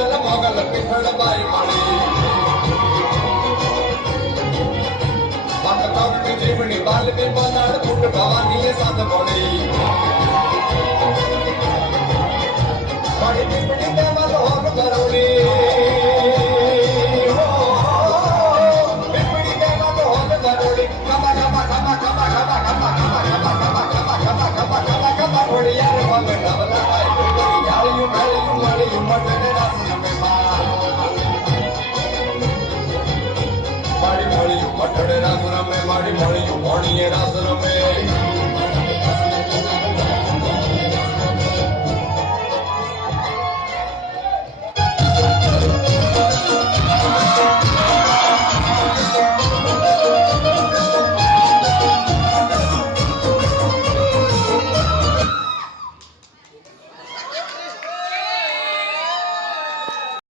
કાજલ મોગલ પીઠળ બાઈ મળી વાત કવડી જીવણી બાલવી બનાડ ફૂટ ભવાની સાથ મળી મારી પીપળી દેવા લોક કરોડી પીપળી દેવા લોક કરોડી કબા કબા કબા કબા કબા કબા કબા કબા કબા કબા કબા કબા કબા કબા ઓડી યાર મગ ડબલા આઈ યાળિયું મેળિયું મળિયું મટને રાસ નમે માડી મળિયું મટડે રાસ રમે માડી મળિયું મોણીએ રાસ રમે